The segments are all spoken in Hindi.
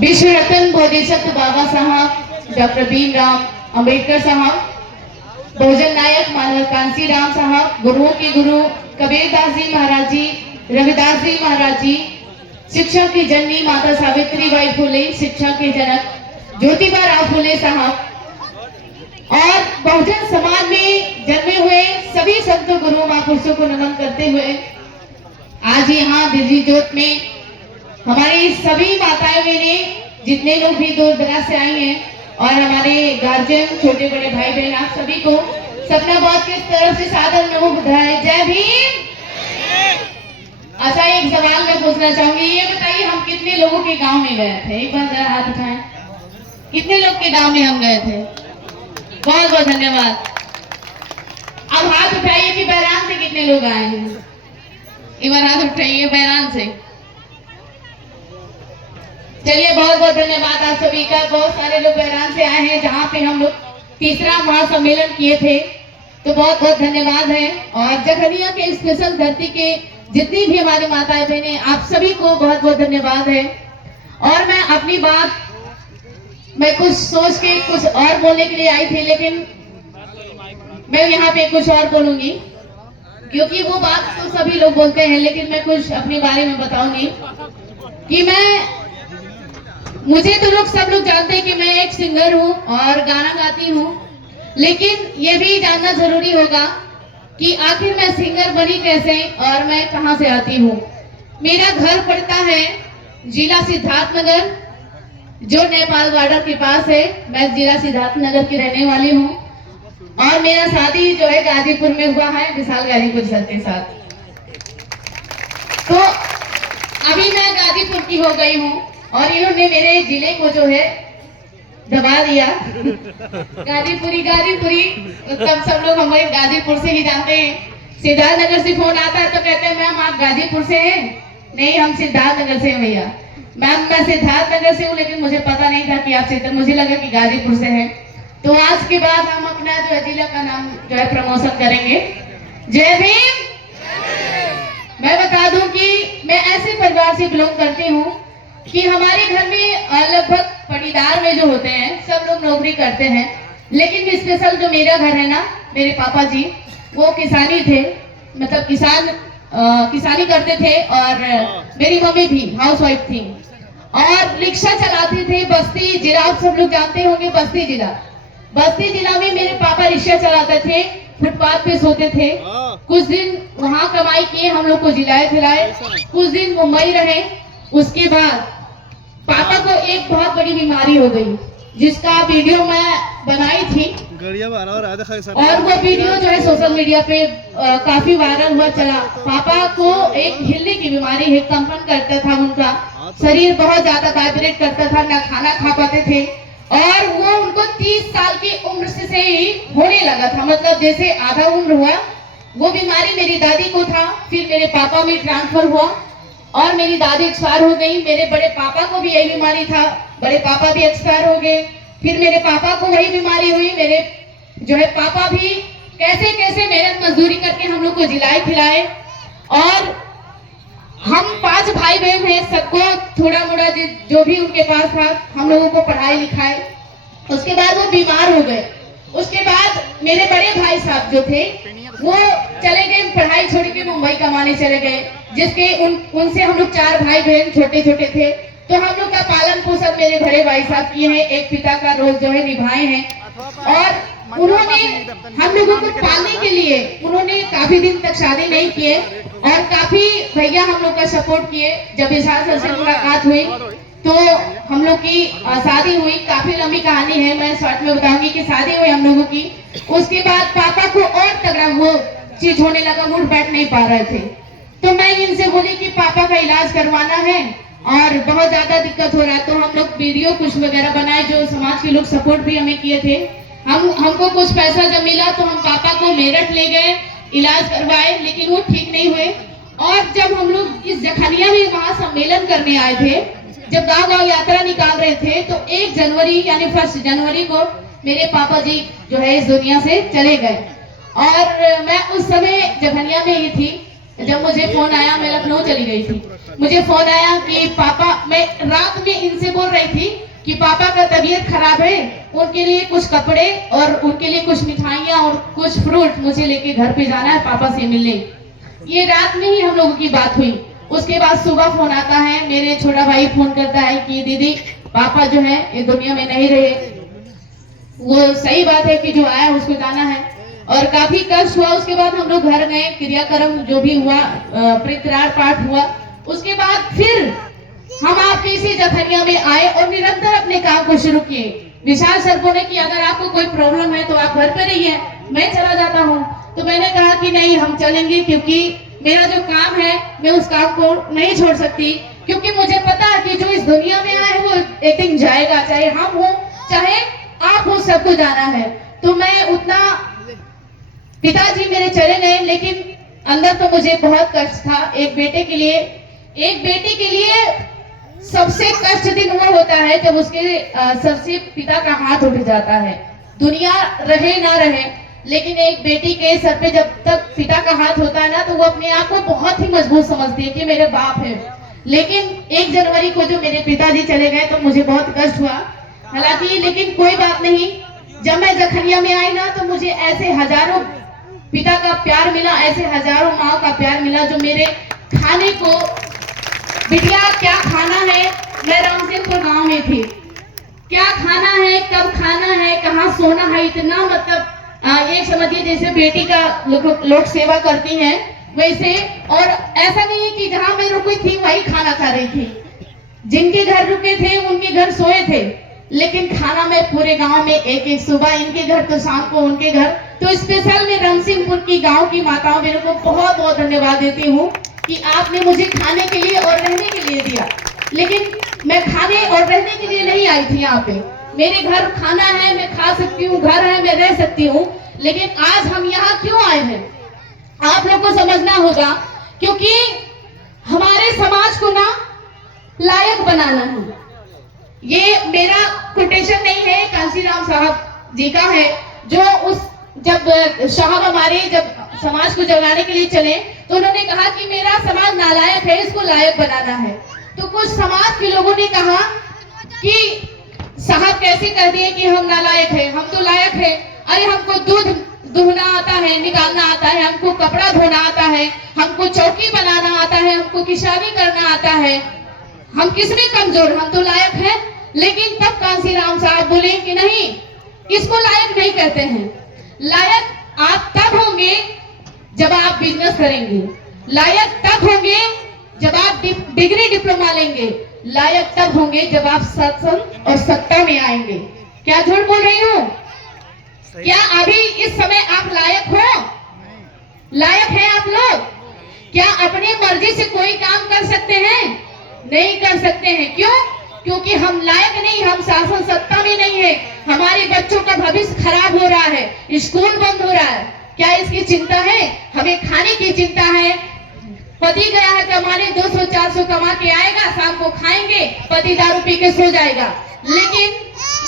विश्व रत्न बोधिसत्व बाबा साहब डॉक्टर भीमराव अंबेडकर साहब, बहुजन नायक मानव कांसी राम साहब, गुरुओं के गुरु कबीरदास जी महाराज जी, रविदास जी महाराज जी, शिक्षा की जननी माता सावित्रीबाई फुले, शिक्षा के जनक ज्योतिबा राव फुले साहब और बहुजन समाज में जन्मे हुए सभी संत गुरु महापुरुषों को नमन करते हुए आज यहाँ दिल्ली जोत में हमारी सभी माताएं बहने जितने लोग भी दूर दराज से आई हैं और हमारे गार्जियन, छोटे बड़े भाई बहन, आप सभी को सपना बहुत की तरफ से सादर नमो बुधाए। जय भीम। अच्छा, एक सवाल मैं पूछना चाहूंगी, ये बताइए हम कितने लोगों के गांव में गए थे? एक बार जरा हाथ उठाएं। कितने लोग के गांव में हम गए थे? बहुत बहुत धन्यवाद। अब हाथ उठाइए कि बैरान से कितने लोग आए हैं? एक बार हाथ उठाइए बैरान से। चलिए, बहुत बहुत धन्यवाद आप सभी का। बहुत सारे लोग बैरान से आए हैं जहाँ पे हम लोग तीसरा महासम्मेलन किए थे, तो बहुत बहुत धन्यवाद है। और जखनिया के स्पेशल धरती के जितनी भी हमारी माताएं बहने, आप सभी को बहुत बहुत धन्यवाद है। और मैं अपनी बात मैं कुछ सोच के कुछ और बोलने के लिए आई थी, लेकिन मैं यहाँ पे कुछ और बोलूंगी, क्योंकि वो बात तो सभी लोग बोलते हैं, लेकिन मैं कुछ अपने बारे में बताऊंगी कि मुझे तो सब लोग जानते हैं कि मैं एक सिंगर हूँ और गाना गाती हूँ, लेकिन ये भी जानना जरूरी होगा कि आखिर मैं सिंगर बनी कैसे और मैं कहाँ से आती हूँ। मेरा घर पड़ता है जिला सिद्धार्थनगर, जो नेपाल बॉर्डर के पास है। मैं जिला सिद्धार्थनगर की रहने वाली हूँ और मेरा शादी जो है गाजीपुर में हुआ है, विशाल गाजीपुर सर के साथ। तो अभी मैं गाजीपुर की हो गई हूँ और इन्होंने मेरे जिले को जो है दबा दिया। गाजीपुरी तब सब लोग हमारे गाजीपुर से ही जानते हैं। सिद्धार्थनगर से फोन आता है तो कहते हैं मैम आप गाजीपुर से हैं? नहीं, हम सिद्धार्थनगर से हैं भैया। मैम मैं सिद्धार्थनगर से हूँ, लेकिन मुझे पता नहीं था कि आप मुझे लगा कि गाजीपुर से हैं। तो आज के बाद हम अपना जो है जिला का नाम जो है प्रमोशन करेंगे। जय भीम। मैं बता दूं कि मैं ऐसे परिवार से बिलोंग करती हूँ कि हमारे घर में लगभग पटीदार में जो होते हैं सब लोग नौकरी करते हैं, लेकिन स्पेशल जो मेरा घर है ना, मेरे पापा जी वो किसानी थे, मतलब किसानी करते थे। और मेरी मम्मी भी हाउसवाइफ थी और रिक्शा चलाते थे। बस्ती जिला आप सब लोग जानते होंगे, बस्ती जिला में मेरे पापा रिक्शा चलाते थे, फुटपाथ पे सोते थे। कुछ दिन वहाँ कमाई किए, हम लोग को जिलाए खिलाए, कुछ दिन मुंबई रहे। उसके बाद पापा को एक बहुत बड़ी बीमारी हो गई, जिसका वीडियो मैं बनाई थी और वो वीडियो जो है सोशल मीडिया पे काफी वायरल हुआ चला। पापा को एक हिलने की बीमारी है, कंपन करता था उनका शरीर, बहुत ज्यादा वाइब्रेट करता था, ना खाना खा पाते थे और वो उनको 30 साल की उम्र से ही होने लगा था, मतलब जैसे आधा उम्र हुआ। वो बीमारी मेरी दादी को था, फिर मेरे पापा में ट्रांसफर हुआ और मेरी दादी एक्सपायर हो गई। मेरे बड़े पापा को भी यही बीमारी था, बड़े पापा भी एक्सपायर हो गए। फिर मेरे पापा को वही बीमारी हुई। मेरे जो है पापा भी कैसे कैसे मेहनत मजदूरी करके हम लोग को जिलाए खिलाए और हम 5 भाई बहन हैं, सबको थोड़ा मोड़ा जो भी उनके पास था हम लोगों को पढ़ाई लिखाए। उसके बाद वो बीमार हो गए। उसके बाद मेरे बड़े भाई साहब जो थे वो चले गए, पढ़ाई छोड़ के मुंबई कमाने चले गए, जिसके उनसे हम लोग 4 भाई बहन छोटे छोटे थे। तो हम लोग का पालन पोषण मेरे बड़े भाई साहब किए हैं, एक पिता का रोल जो है निभाए हैं और उन्होंने हम लोगों को पालने के लिए उन्होंने काफी दिन तक शादी नहीं किए और काफी भैया हम लोग का सपोर्ट किए। जब विशाल सर से मुलाकात हुई तो हम लोग की शादी हुई। काफी लंबी कहानी है, मैं शॉर्ट में बताऊंगी कि शादी हुई हम लोगों की। उसके बाद पापा को और तगड़ा वो चीज होने लगा, उठ बैठ नहीं पा रहे थे। तो मैं इनसे बोली कि पापा का इलाज करवाना है और बहुत ज्यादा दिक्कत हो रहा है। तो हम लोग वीडियो कुछ वगैरह बनाए, जो समाज के लोग सपोर्ट भी हमें किए थे। हमको कुछ पैसा जब मिला तो हम पापा को मेरठ ले गए, इलाज करवाए, लेकिन वो ठीक नहीं हुए। और जब हम लोग इस जखनिया में वहां सम्मेलन करने आए थे, जब गांव यात्रा निकाल रहे थे, तो 1 जनवरी यानी 1 जनवरी को मेरे पापा जी जो है इस दुनिया से चले गए। और मैं उस समय जखनिया में ही थी जब मुझे फोन आया। मैं लखनऊ चली गई थी, मुझे फोन आया कि पापा, मैं रात में इनसे बोल रही थी कि पापा का तबीयत खराब है, उनके लिए कुछ कपड़े और उनके लिए कुछ मिठाइयाँ और कुछ फ्रूट मुझे लेके घर पे जाना है पापा से मिलने। ये रात में ही हम लोगों की बात हुई। उसके बाद सुबह फोन आता है, मेरे छोटा भाई फोन करता है कि दीदी पापा जो है इस दुनिया में नहीं रहे। वो सही बात है कि जो आया उसको जाना है और काफी कष्ट हुआ। उसके बाद हम लोग घर गए, क्रियाक्रम जो भी हुआ, पितृरार पाठ हुआ। उसके बाद फिर हम आपके इसी जखनिया में आए और निरंतर अपने काम को शुरू किए। विशाल सर बोले कि अगर आपको कोई प्रॉब्लम है तो आप घर पे रहिए, मैं चला जाता हूँ। तो मैंने कहा कि नहीं, हम चलेंगे, क्योंकि मेरा जो काम है मैं उस काम को नहीं छोड़ सकती, क्योंकि मुझे पता है कि जो इस दुनिया में आया है वो एक दिन जाएगा, चाहे हम हो चाहे आप हो, सबको जाना है। तो मैं उतना, पिताजी मेरे चले गए, लेकिन अंदर तो मुझे बहुत कष्ट था। एक बेटे के लिए सबसे कष्ट दिन वो होता है जब उसके सबसे पिता का हाथ उठ जाता है। दुनिया रहे ना रहे, लेकिन एक बेटी के सर पे जब तक पिता का हाथ होता है ना, तो वो अपने आप को बहुत ही मजबूत समझती है कि मेरे बाप है। लेकिन 1 जनवरी को जो मेरे पिताजी चले गए तो मुझे बहुत कष्ट हुआ। हालांकि लेकिन कोई बात नहीं, जब मैं जखनिया में आई ना तो मुझे ऐसे हजारों पिता का प्यार मिला, ऐसे हजारों माँ का प्यार मिला जो मेरे खाने को, बिटिया क्या खाना है, मैं रामसिंहपुर गांव में थी, क्या खाना है, कब खाना है, कहाँ सोना है, इतना मतलब एक समझिए जैसे बेटी का लोग सेवा करती हैं वैसे। और ऐसा नहीं है कि जहां मैं रुकी थी वही खाना खा रही थी, जिनके घर रुके थे उनके घर सोए थे, लेकिन खाना मैं पूरे गांव में एक सुबह इनके घर तो शाम को उनके घर। तो स्पेशल मैं रामसिंहपुर की गांव की माताओं मेरे को बहुत बहुत धन्यवाद देती हूँ कि आपने मुझे खाने के लिए और रहने के लिए दिया। लेकिन मैं खाने और रहने के लिए नहीं आई थी यहाँ पे। मेरे घर खाना है, मैं खा सकती हूँ, घर है, मैं रह सकती हूँ। लेकिन आज हम यहाँ क्यों आए हैं, आप लोग को समझना होगा, क्योंकि हमारे समाज को ना लायक बनाना है। ये मेरा कोटेशन नहीं है, कांशीराम साहब जी का है, जो उस जब साहब हमारे जब समाज को जगाने के लिए चले तो उन्होंने कहा कि मेरा समाज नालायक है, इसको लायक बनाना है। तो कुछ समाज के लोगों ने कहा कि साहब कैसे कर दिए कि हम नालायक है, हम तो लायक है। अरे हमको दूध दुहना आता है, निकालना आता है, हमको कपड़ा धोना आता है, हमको चौकी बनाना आता है, हमको किसानी करना आता है, हम किसमें कमजोर, हम तो लायक है। लेकिन तब कांशीराम साहब बोले कि नहीं, इसको लायक नहीं कहते हैं। लायक आप तब होंगे जब आप बिजनेस करेंगे, लायक तब होंगे जब आप डिग्री डिप्लोमा लेंगे, लायक तब होंगे जब आप सत्संग और सत्ता में आएंगे। क्या झूठ बोल रही हूँ? क्या अभी इस समय आप लायक हो? लायक है आप लोग? क्या अपनी मर्जी से कोई काम कर सकते हैं? नहीं कर सकते हैं। क्यों? क्योंकि हम लायक नहीं, हम शासन सत्ता में नहीं है। हमारे बच्चों का भविष्य खराब हो रहा है, स्कूल बंद हो रहा है। क्या इसकी चिंता है? हमें खाने की चिंता है। पति गया है कमाने, 200-400 कमा के आएगा, शाम को खाएंगे, पति दारू पी के सो जाएगा। लेकिन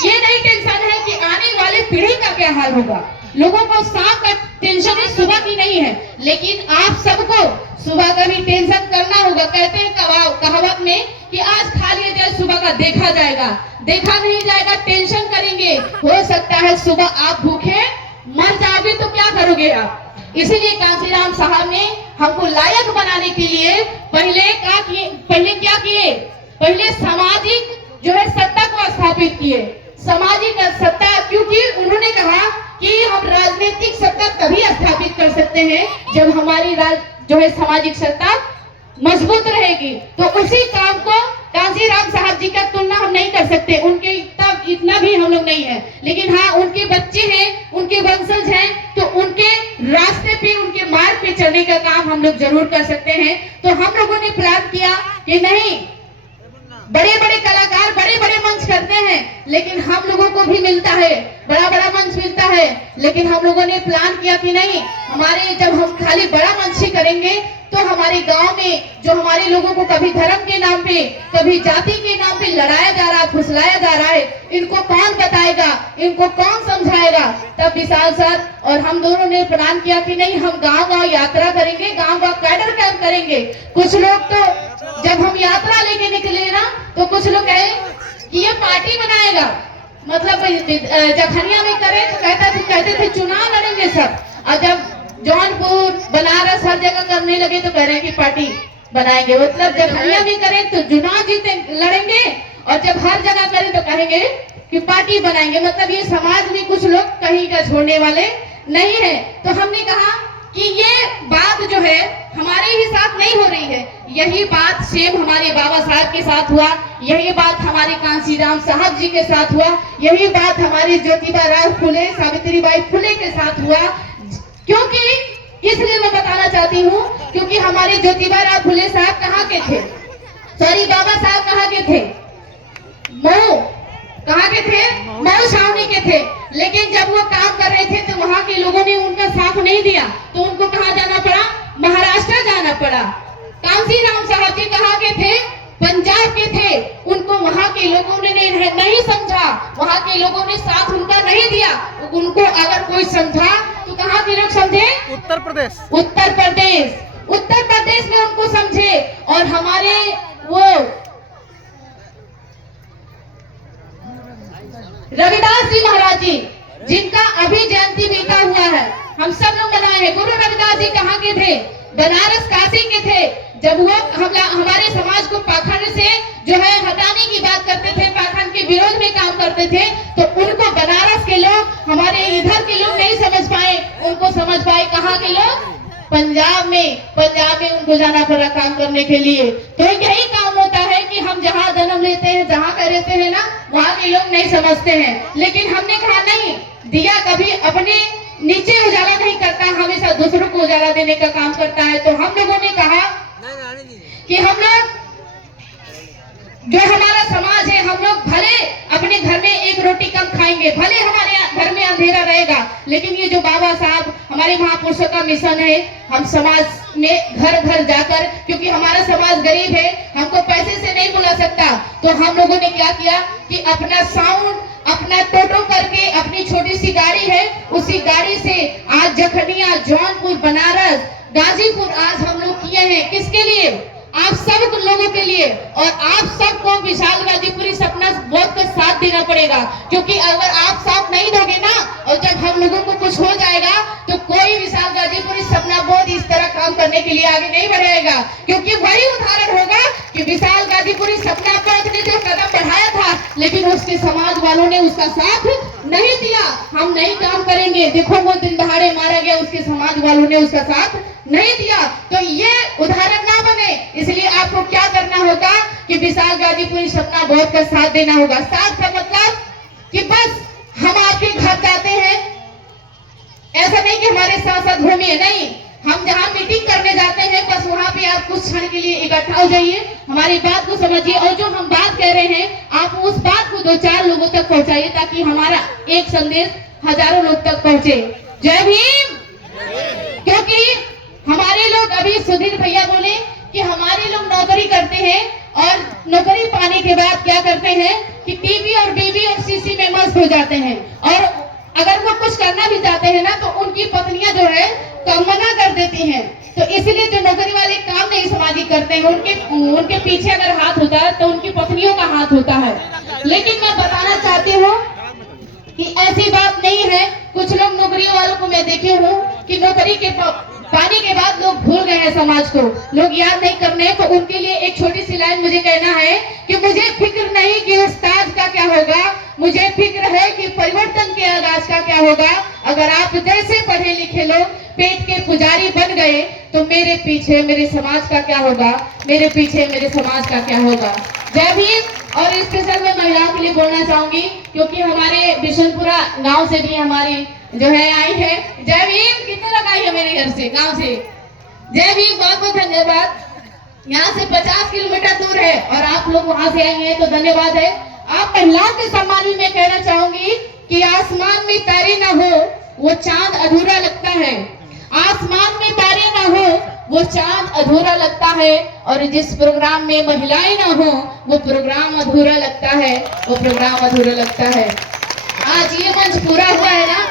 ये नहीं टेंशन है कि आने वाले पीढ़ी का क्या हाल होगा। लोगों को शाम का टेंशन है, सुबह की नहीं है। लेकिन आप सबको सुबह का भी टेंशन करना होगा। कहते हैं कहावत में कि आज खा लिया जाए, सुबह का देखा जाएगा। देखा नहीं जाएगा, टेंशन करेंगे, हो सकता है सुबह आप भूखे मर जाओगे, तो क्या करोगे आप? इसीलिए कांशीराम साहब ने हमको लायक बनाने के लिए पहले क्या किए? पहले सामाजिक जो है सत्ता को स्थापित किए। सामाजिक सत्ता, क्योंकि उन्होंने कहा कि हम राजनीतिक सत्ता तभी स्थापित कर सकते हैं जब हमारी जो है सामाजिक सत्ता मजबूत रहेगी। तो उसी काम को कांशीराम साहब जी का तुलना हम नहीं कर सकते, उनके इतना भी हम लोग नहीं है। लेकिन हाँ, उनके बच्चे हैं, उनके वंशज हैं, तो उनके रास्ते पे, उनके मार्ग पे चलने का काम हम लोग जरूर कर सकते हैं। तो हम लोगों ने प्लान किया कि नहीं, बड़े बड़े कलाकार बड़े बड़े मंच करते हैं, लेकिन हम लोगों को भी मिलता है, बड़ा बड़ा मंच मिलता है। लेकिन हम लोगों ने प्लान किया कि नहीं, हमारे जब हम खाली बड़ा मंच ही करेंगे तो हमारे गांव में जो हमारे लोगों को कभी धर्म के नाम पे, कभी जाति के नाम पे लड़ाया जा रहा है, फुसलाया जा रहा है, इनको कौन बताएगा, इनको कौन समझाएगा? तब विशाल सर और हम दोनों ने प्लान किया कि नहीं, हम गांव गांव यात्रा करेंगे, गांव गांव कैडर कैंप करेंगे। कुछ लोग तो जब हम यात्रा लेके निकले ना, तो कुछ लोग कहे कि ये पार्टी बनाएगा, मतलब जखनिया में करे तो कहते थे चुनाव लड़ेंगे सब, और जब जौनपुर बनारस हर जगह करने लगे तो कह रहे हैं कि पार्टी बनाएंगे। मतलब जखनिया में करें तो चुनाव जीते लड़ेंगे, और जब हर जगह करें तो कहेंगे कि पार्टी बनाएंगे। मतलब ये समाज में कुछ लोग कहीं का छोड़ने वाले नहीं है। तो हमने कहा कि ये बात जो है हमारे ही साथ नहीं हो रही है, यही बात सेम हमारे बाबा साहब के साथ हुआ, यही बात हमारे कांशीराम साहब जी के साथ हुआ, यही बात हमारे ज्योतिबा राव फुले, सावित्रीबाई फुले के साथ हुआ। क्योंकि इसलिए मैं बताना चाहती हूँ क्योंकि हमारे ज्योतिबा राव फुले साहब कहाँ के थे, सॉरी बाबा साहब कहाँ के थे, मऊ कहाँ के थे, मऊ छावनी के थे। लेकिन जब वो काम कर रहे थे तो वहाँ के लोगों ने उनका साथ नहीं दिया, तो उनको कहाँ जाना पड़ा, महाराष्ट्र जाना पड़ा। कांशीराम साहब जी कहाँ के थे, पंजाब के थे, उनको वहाँ के लोगों ने नहीं समझा, वहाँ के लोगों ने साथ उनका नहीं दिया। उनको अगर कोई समझा तो कहाँ के लोग समझे, उत्तर प्रदेश, उत्तर प्रदेश, उत्तर प्रदेश में उनको समझे। और हमारे वो रविदास जी महाराज जी जिनका अभी जयंती बीता हुआ है, हम सब लोग मनाए हैं। गुरु रविदास जी कहाँ के थे, बनारस काशी के थे। जब वो हमारे समाज को पाखंड से जो है हटाने की बात करते थे, पाखंड के विरोध में काम करते थे, तो उनको बनारस के लोग, हमारे इधर के लोग नहीं समझ पाए, उनको समझ पाए कहाँ के लोग, पंजाब में उनको जाना पड़ा काम करने के लिए। तो यही काम होता है कि हम जहाँ जन्म लेते हैं, जहाँ का रहते हैं ना, वहाँ के लोग नहीं समझते हैं। लेकिन हमने कहा नहीं, दिया कभी अपने नीचे उजाला नहीं करता, हमेशा दूसरों को उजाला देने का काम करता है। तो हम लोगों ने कहा कि हम लोग जो हमारा समाज है, हम लोग भले अपने घर में एक रोटी कम खाएंगे, भले हमारे घर में अंधेरा रहेगा, लेकिन ये जो बाबा साहब हमारे महापुरुषों का मिशन है, हम समाज में घर घर जाकर, क्योंकि हमारा समाज गरीब है, हमको पैसे से नहीं बुला सकता, तो हम लोगों ने क्या किया कि अपना साउंड, अपना टोटो करके, अपनी छोटी सी गाड़ी है, उसी गाड़ी से आज जखनिया, जौनपुर, बनारस, गाजीपुर आज हम लोग किए हैं। किसके लिए, आप सब लोगों के लिए। और आप सबको विशाल गाजीपुरी सपना बोध का साथ देना पड़ेगा, क्योंकि अगर आप साथ नहीं दोगे ना, और जब हम लोगों को कुछ हो जाएगा तो कोई विशाल गाजीपुरी सपना बोध इस तरह काम करने के लिए आगे नहीं बढ़ेगा। क्योंकि वही उदाहरण होगा कि विशाल गाजीपुरी सपना बोध ने जो कदम बढ़ाया था, लेकिन उसके समाज वालों ने उसका साथ नहीं दिया, हम नहीं काम करेंगे। देखो वो दिन दहाड़े मारा गया, उसके समाज वालों ने उसका साथ नहीं दिया। तो ये उदाहरण ना बने, इसलिए आपको क्या करना होगा कि विशाल गाजीपुरी सपना बोध का साथ देना होगा। साथ का मतलब कि बस हम आपके घर जाते हैं, ऐसा नहीं कि हमारे साथ साथ घूमिए, नहीं, हम जहाँ मीटिंग करने जाते हैं बस वहाँ पे आप कुछ क्षण के लिए इकट्ठा हो जाइए, हमारी बात को समझिए, और जो हम बात कह रहे हैं आप उस बात को 2-4 लोगों तक पहुँचाइए, ताकि हमारा एक संदेश हजारों लोग तक पहुँचे। जय भीम। क्योंकि हमारे लोग, अभी सुधीर भैया बोले कि हमारे लोग नौकरी करते हैं और नौकरी पाने के बाद क्या करते हैं कि टीवी और बीवी और सीसी में मस्त हो जाते हैं, और अगर वो कुछ करना भी चाहते हैं ना तो उनकी पत्नियां जो है मना कर देती हैं। तो इसलिए जो नौकरी वाले काम नहीं सामाजिक करते हैं, उनके पीछे अगर हाथ होता है तो उनकी पत्नियों का हाथ होता है। लेकिन मैं बताना चाहती हूँ कि ऐसी बात नहीं है। कुछ लोग नौकरी वालों को मैं देखी हूँ कि नौकरी के पाने के बाद लोग भूल गए हैं, समाज को लोग याद नहीं करने। तो उनके लिए एक छोटी सी लाइन मुझे कहना है कि मुझे फिक्र नहीं कि उस्ताद का क्या होगा, मुझे फिक्र है कि परिवर्तन के आगाज का क्या होगा। अगर आप जैसे पढ़े लिखे लोग पेट के पुजारी बन गए तो मेरे पीछे मेरे समाज का क्या होगा, मेरे पीछे मेरे समाज का क्या होगा। जय भीम। और स्पेशल में महिलाओं के लिए बोलना चाहूंगी, क्योंकि हमारे बिशनपुरा गांव से भी हमारी जो है आई है। जय भीम। कितने लोग आई है मेरे घर से, गांव से? जय भीम, बहुत बहुत धन्यवाद। यहाँ से 50 किलोमीटर दूर है और आप लोग वहां से आई हैं, तो धन्यवाद है। आप महिलाओं के सम्मान में मैं कहना चाहूंगी कि आसमान में तारे ना हो वो चांद अधूरा लगता है, आसमान में तारे ना हो वो चांद अधूरा लगता है, और जिस प्रोग्राम में महिलाएं ना हो वो प्रोग्राम अधूरा लगता है, वो प्रोग्राम अधूरा लगता है। आज ये मंच पूरा हुआ है ना।